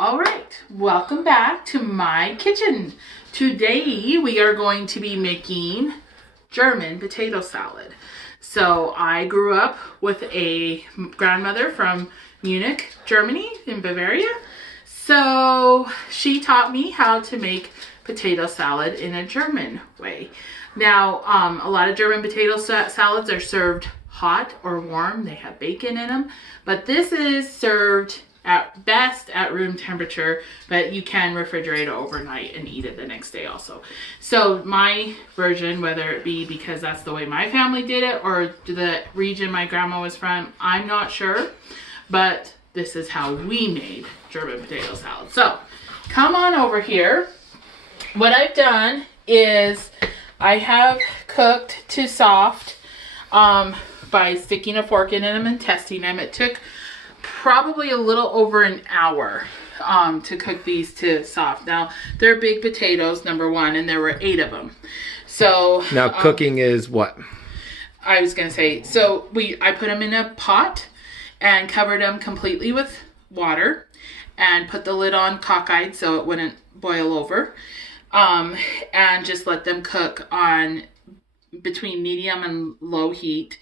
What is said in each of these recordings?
All right, welcome back to my kitchen. Today we are going to be making German potato salad. So I grew up with a grandmother from Munich, Germany, in Bavaria. So she taught me how to make potato salad in a German way. Now, a lot of German potato salads are served hot or warm. They have bacon in them, but this is served at best at room temperature, but you can refrigerate it overnight and eat it the next day also. So my version, whether it be because that's the way my family did it or the region my grandma was from, I'm not sure, but this is how we made German potato salad. So come on over here. What I've done is I have cooked to soft by sticking a fork in them and testing them. It took probably a little over an hour to cook these to soft. Now, they're big potatoes, number one, and there were 8 of them. So now cooking is what? I was gonna say, so I put them in a pot and covered them completely with water and put the lid on cockeyed so it wouldn't boil over, and just let them cook on between medium and low heat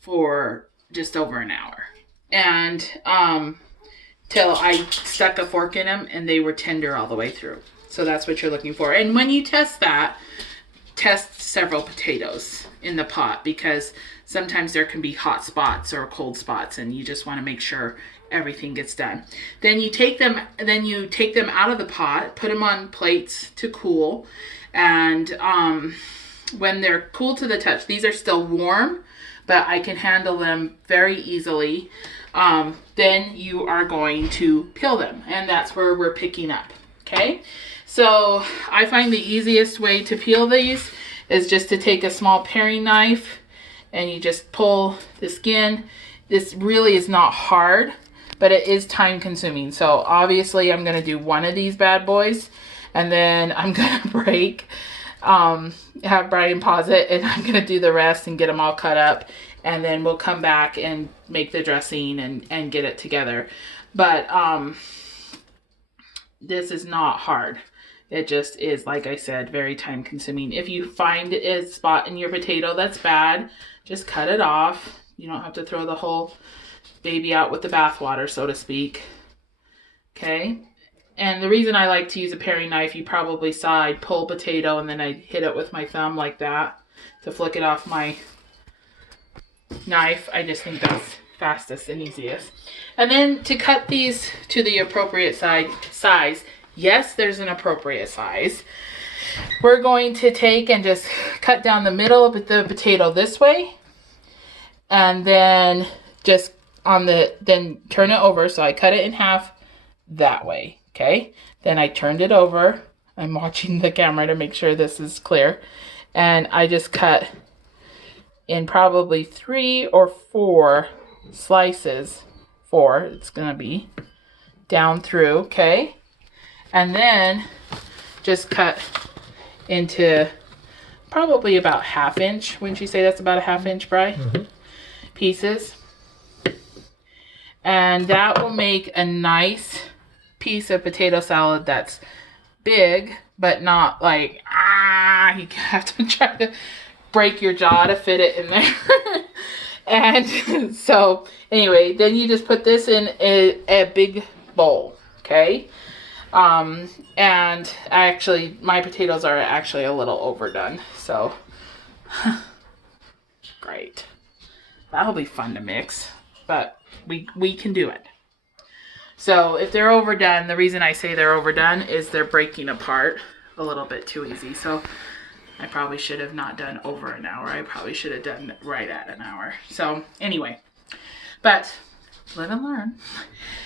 for just over an hour. And till I stuck a fork in them and they were tender all the way through. So that's what you're looking for. And when you test that, test several potatoes in the pot, because sometimes there can be hot spots or cold spots and you just want to make sure everything gets done. Then you take them out of the pot, put them on plates to cool, and when they're cool to the touch, these are still warm, but I can handle them very easily. Then you are going to peel them, and that's where we're picking up. Okay, so I find the easiest way to peel these is just to take a small paring knife and you just pull the skin. This really is not hard, but it is time consuming. So obviously I'm going to do one of these bad boys, and then I'm going to have Brian pause it, and I'm going to do the rest and get them all cut up. And then we'll come back and make the dressing and get it together. But this is not hard. It just is, like I said, very time consuming. If you find a spot in your potato that's bad, just cut it off. You don't have to throw the whole baby out with the bathwater, so to speak. Okay. And the reason I like to use a paring knife, you probably saw I pull potato and then I hit it with my thumb like that to flick it off my knife. I just think that's fastest and easiest. And then to cut these to the appropriate size, yes, there's an appropriate size. We're going to take and just cut down the middle of the potato this way, and then just then turn it over. So I cut it in half that way. Okay, then I turned it over. I'm watching the camera to make sure this is clear, and I just cut in probably 3 or 4 slices. 4, it's gonna be down through. Okay, and then just cut into probably about 1/2 inch. Wouldn't you say that's about a 1/2 inch, Bri? Mm-hmm. Pieces, and that will make a nice piece of potato salad that's big, but not like you have to try to break your jaw to fit it in there. And so anyway, then you just put this in a big bowl. Okay, and actually my potatoes are actually a little overdone, so great. That'll be fun to mix, but we can do it. So if they're overdone, the reason I say they're overdone is they're breaking apart a little bit too easy. So I probably should have not done over an hour. I probably should have done right at an hour. So anyway, but live and learn.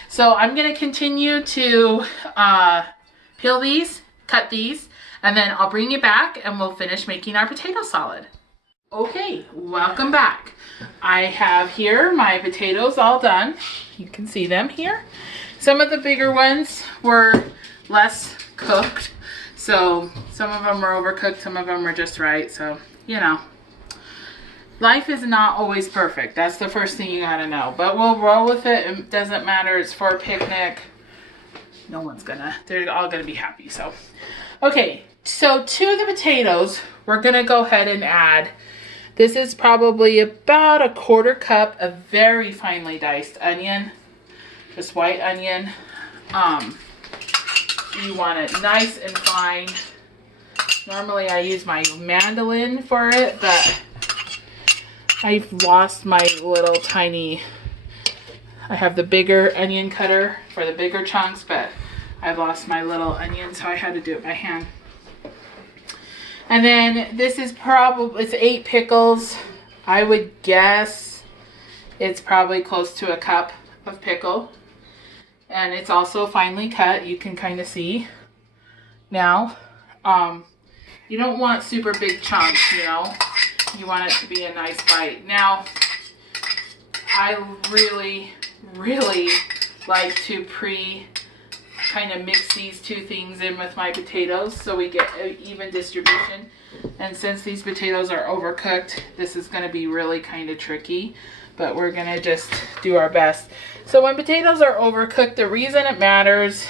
So I'm going to continue to peel these, cut these, and then I'll bring you back and we'll finish making our potato salad. Okay, welcome back. I have here my potatoes all done. You can see them here. Some of the bigger ones were less cooked. So some of them are overcooked, some of them are just right. So, you know, life is not always perfect. That's the first thing you gotta know. But we'll roll with it. It doesn't matter. It's for a picnic. no one's gonna, they're all gonna be happy. So, okay, so to the potatoes, we're gonna go ahead and add, this is probably about 1/4 cup of very finely diced onion, just white onion. You want it nice and fine. Normally I use my mandolin for it, but I've lost my little tiny, I have the bigger onion cutter for the bigger chunks, but I've lost my little onion, so I had to do it by hand. And then this is probably, it's 8 pickles. I would guess it's probably close to 1 cup of pickle. And it's also finely cut, you can kind of see now. You don't want super big chunks, you know. You want it to be a nice bite. Now, I really like to kind of mix these two things in with my potatoes so we get an even distribution. And since these potatoes are overcooked, this is going to be really kind of tricky, but we're going to just do our best. So when potatoes are overcooked, the reason it matters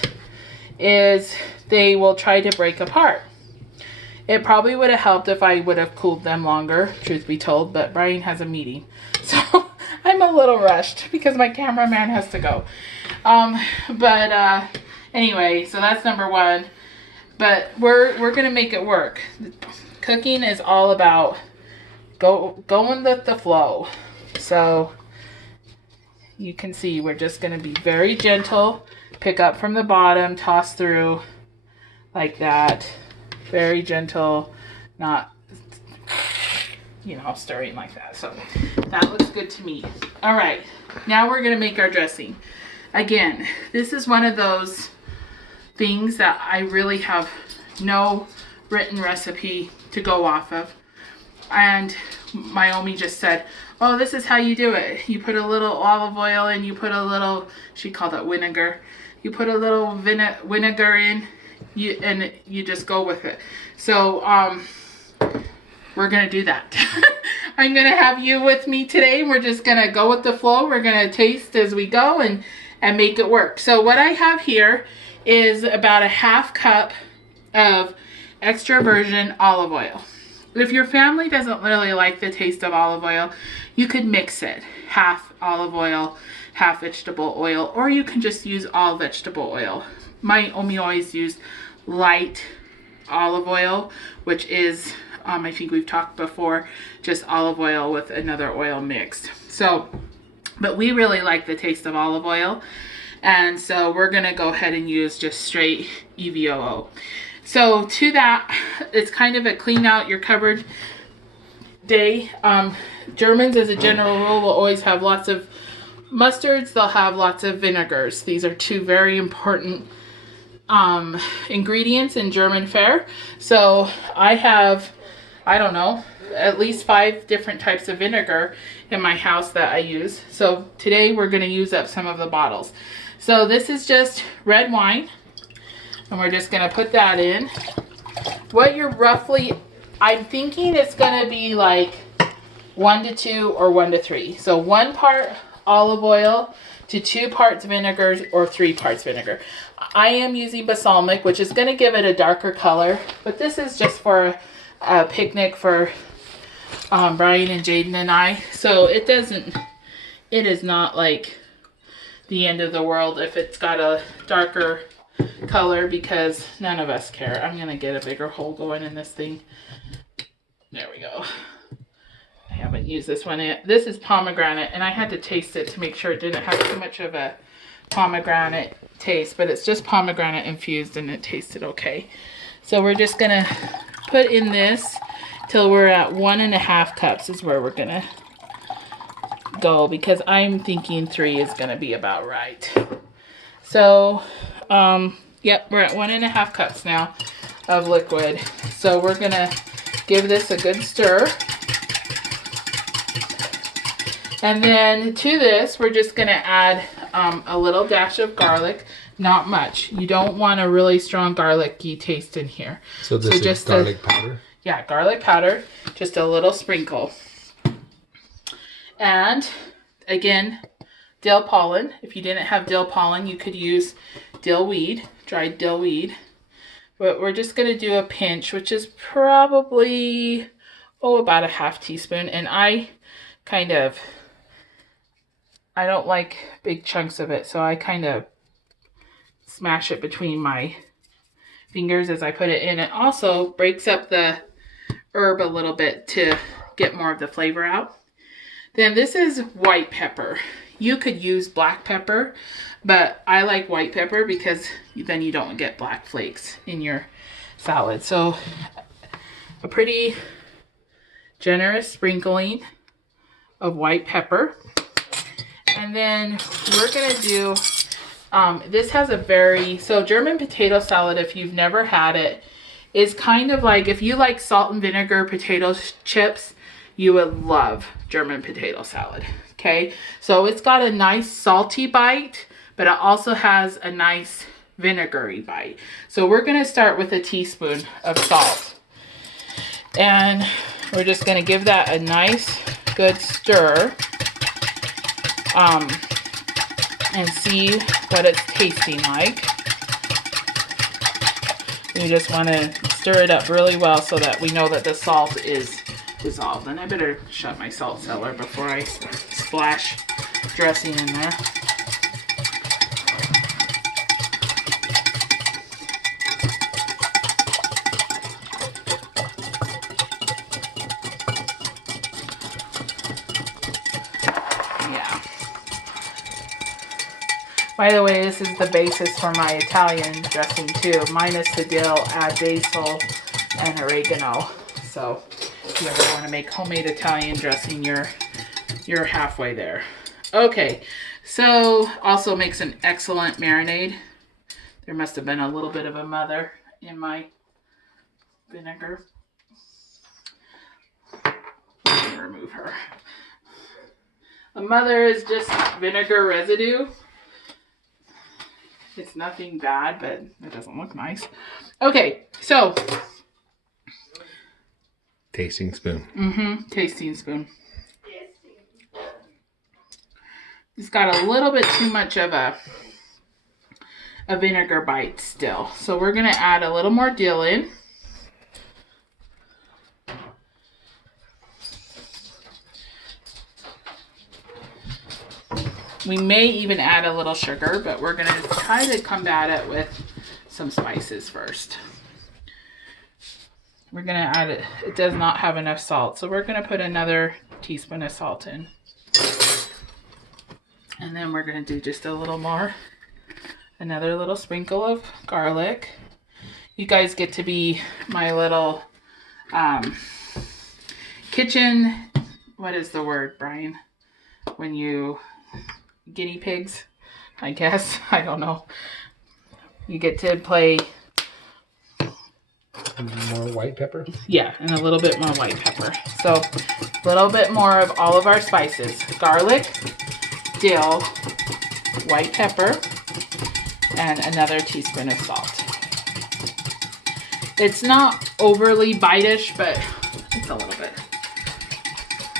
is they will try to break apart. It probably would have helped if I would have cooled them longer, truth be told, but Brian has a meeting. So I'm a little rushed because my cameraman has to go. Anyway, so that's number 1. But we're gonna make it work. Cooking is all about going with the flow. So you can see we're just gonna be very gentle. Pick up from the bottom, toss through like that. Very gentle, not, you know, stirring like that. So that looks good to me. All right, now we're gonna make our dressing. Again, this is one of those things that I really have no written recipe to go off of. And Naomi just said, oh, this is how you do it. You put a little olive oil and you put a little, she called it vinegar. You put a little vinegar in, and you just go with it. So we're gonna do that. I'm gonna have you with me today. We're just gonna go with the flow. We're gonna taste as we go and make it work. So what I have here is about 1/2 cup of extra virgin olive oil. If your family doesn't really like the taste of olive oil, you could mix it. Half olive oil, half vegetable oil, or you can just use all vegetable oil. My Omi always used light olive oil, which is, I think we've talked before, just olive oil with another oil mixed. So, but we really like the taste of olive oil. And so we're gonna go ahead and use just straight EVOO. So to that, it's kind of a clean out your cupboard day. Germans, as a general rule, will always have lots of mustards. They'll have lots of vinegars. These are 2 very important ingredients in German fare. So I have, I don't know, at least 5 different types of vinegar in my house that I use. So today we're going to use up some of the bottles. So this is just red wine, and we're just going to put that in. What you're roughly, I'm thinking it's going to be like 1 to 2 or 1 to 3. So 1 part olive oil to 2 parts vinegar or 3 parts vinegar. I am using balsamic, which is going to give it a darker color, but this is just for a picnic for Brian and Jaden and I. So it is not like the end of the world if it's got a darker color, because none of us care. I'm going to get a bigger hole going in this thing. There we go. I haven't used this one yet. This is pomegranate, and I had to taste it to make sure it didn't have too much of a pomegranate taste, but it's just pomegranate infused and it tasted okay. So we're just gonna put in this till we're at 1.5 cups is where we're gonna go, because I'm thinking 3 is gonna be about right. So yep, we're at 1.5 cups now of liquid. So we're gonna give this a good stir. And then to this, we're just going to add a little dash of garlic. Not much. You don't want a really strong garlicky taste in here. So this is just garlic powder? Yeah, garlic powder. Just a little sprinkle. And again, dill pollen. If you didn't have dill pollen, you could use dill weed, dried dill weed. But we're just going to do a pinch, which is probably, about a half teaspoon. And I don't like big chunks of it, so I kind of smash it between my fingers as I put it in. It also breaks up the herb a little bit to get more of the flavor out. Then this is white pepper. You could use black pepper, but I like white pepper because then you don't get black flakes in your salad. So a pretty generous sprinkling of white pepper. And then we're going to do, this has so German potato salad, if you've never had it, is kind of like, if you like salt and vinegar potato chips, you would love German potato salad. Okay, so it's got a nice salty bite, but it also has a nice vinegary bite. So we're going to start with a teaspoon of salt. And we're just going to give that a nice good stir. And see what it's tasting like. We just want to stir it up really well so that we know that the salt is dissolved. And I better shut my salt cellar before I splash dressing in there. By the way, this is the basis for my Italian dressing too. Minus the dill, add basil and oregano. So if you ever want to make homemade Italian dressing, you're halfway there. Okay, so also makes an excellent marinade. There must have been a little bit of a mother in my vinegar. Let me remove her. A mother is just vinegar residue. It's nothing bad, but it doesn't look nice. Okay, so. Tasting spoon. Tasting spoon. It's got a little bit too much of a vinegar bite still. So we're going to add a little more dill in. We may even add a little sugar, but we're going to try to combat it with some spices first. We're going to add it. It does not have enough salt, so we're going to put another teaspoon of salt in. And then we're going to do just a little more. Another little sprinkle of garlic. You guys get to be my little kitchen, what is the word, Brian? When you... guinea pigs, I guess. I don't know. You get to play. More white pepper? Yeah, and a little bit more white pepper. So a little bit more of all of our spices. Garlic, dill, white pepper, and another teaspoon of salt. It's not overly bite-ish, but it's a little bit.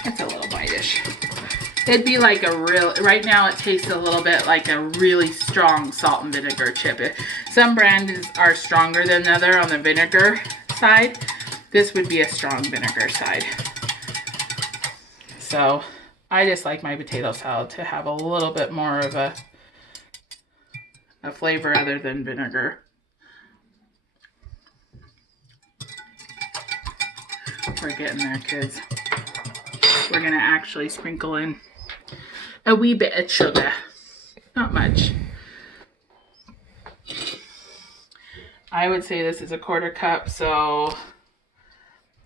It's a little bite-ish. It'd be like right now it tastes a little bit like a really strong salt and vinegar chip. Some brands are stronger than the other on the vinegar side. This would be a strong vinegar side. So I just like my potato salad to have a little bit more of a flavor other than vinegar. We're getting there, kids. We're going to actually sprinkle in a wee bit of sugar. Not much. I would say this is a 1/4 cup, so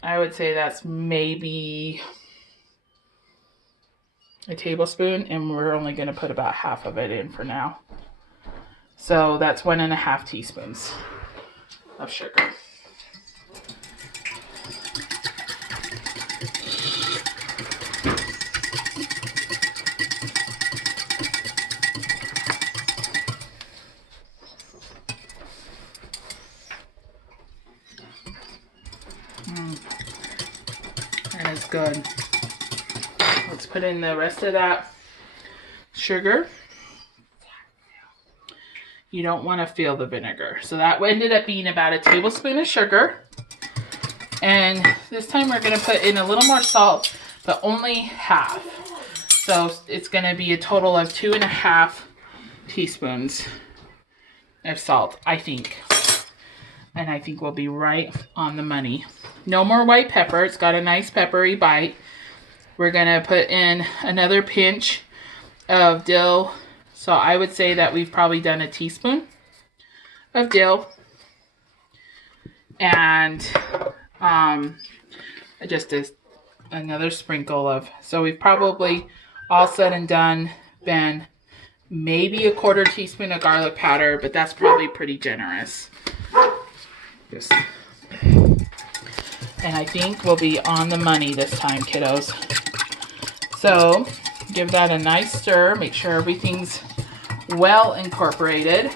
I would say that's maybe a tablespoon, and we're only going to put about half of it in for now. So that's 1.5 teaspoons of sugar. That is good. Let's put in the rest of that sugar. You don't want to feel the vinegar. So that ended up being about a tablespoon of sugar. And this time we're going to put in a little more salt, but only half. So it's going to be a total of 2.5 teaspoons of salt, I think. And I think we'll be right on the money. No more white pepper. It's got a nice peppery bite. We're going to put in another pinch of dill. So I would say that we've probably done a teaspoon of dill. And just another sprinkle of, so we've probably all said and done been maybe a 1/4 teaspoon of garlic powder, but that's probably pretty generous. And I think we'll be on the money this time, kiddos. So give that a nice stir. Make sure everything's well incorporated.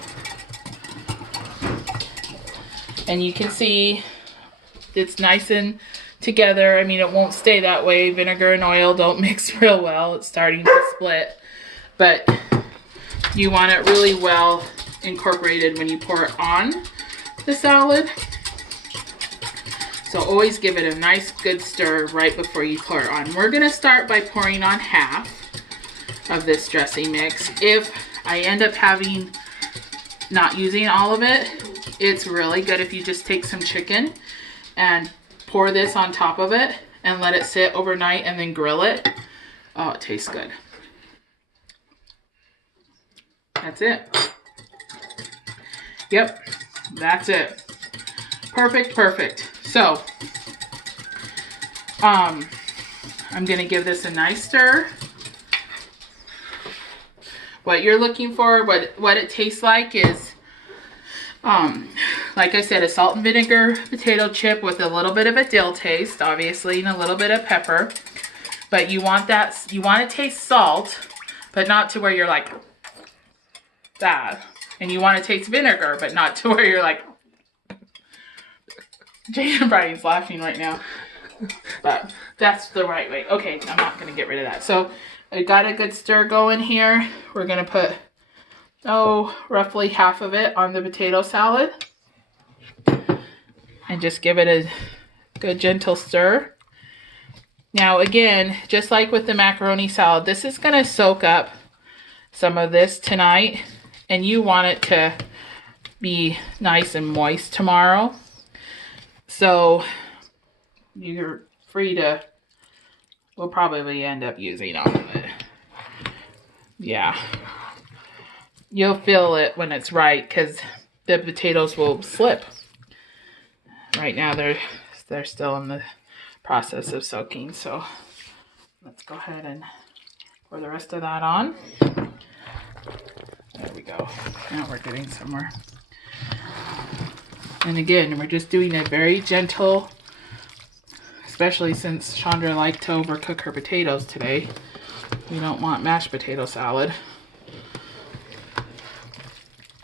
And you can see it's nice and together. I mean, it won't stay that way. Vinegar and oil don't mix real well. It's starting to split. But you want it really well incorporated when you pour it on the salad. So always give it a nice good stir right before you pour it on. We're going to start by pouring on half of this dressing mix. If I end up not using all of it, it's really good if you just take some chicken and pour this on top of it and let it sit overnight and then grill it. Oh, it tastes good. That's it. Yep, that's it. Perfect, perfect. So, I'm gonna give this a nice stir. What you're looking for, what it tastes like is, like I said, a salt and vinegar potato chip with a little bit of a dill taste, obviously, and a little bit of pepper. But you want to taste salt, but not to where you're like that. And you want to taste vinegar, but not to where you're like. Jay and Brian's laughing right now. But that's the right way. Okay, I'm not going to get rid of that. So I got a good stir going here. We're going to put, roughly half of it on the potato salad. And just give it a good gentle stir. Now again, just like with the macaroni salad, this is going to soak up some of this tonight. And you want it to be nice and moist tomorrow. So you're free to, we'll probably end up using all of it. Yeah. You'll feel it when it's right because the potatoes will slip. Right now they're still in the process of soaking. So let's go ahead and pour the rest of that on. There we go. Now we're getting somewhere. And again, we're just doing it very gentle, especially since Chandra liked to overcook her potatoes today. We don't want mashed potato salad.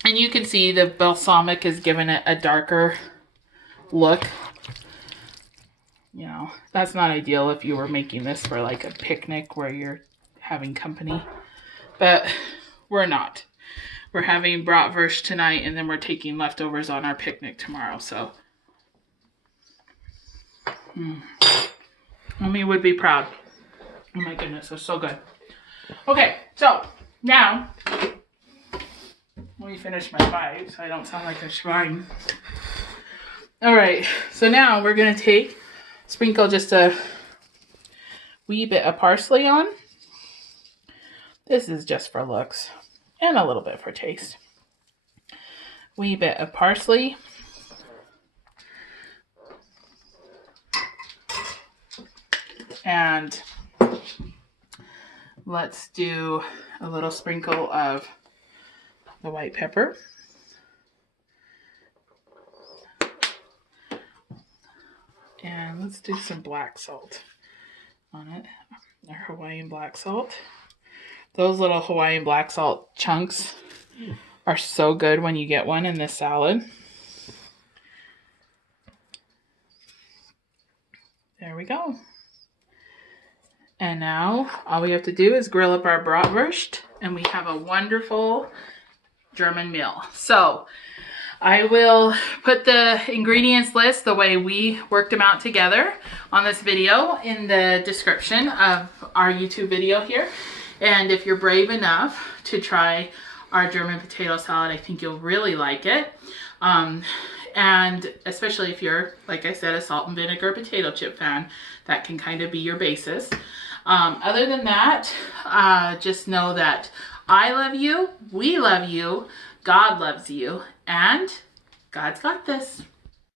And you can see the balsamic is giving it a darker look. You know, that's not ideal if you were making this for like a picnic where you're having company. But we're not. We're having bratwurst tonight, and then we're taking leftovers on our picnic tomorrow, so. Mommy would be proud. Oh my goodness, it's so good. Okay, so now, let me finish my pie so I don't sound like a schwein. All right, so now we're going to sprinkle just a wee bit of parsley on. This is just for looks. And a little bit for taste. Wee bit of parsley. And let's do a little sprinkle of the white pepper. And let's do some black salt on it. Our Hawaiian black salt. Those little Hawaiian black salt chunks are so good when you get one in this salad. There we go. And now all we have to do is grill up our bratwurst and we have a wonderful German meal. So I will put the ingredients list the way we worked them out together on this video in the description of our YouTube video here. And if you're brave enough to try our German potato salad, I think you'll really like it. And especially if you're, like I said, a salt and vinegar potato chip fan, that can kind of be your basis. Other than that, just know that I love you, we love you, God loves you, and God's got this.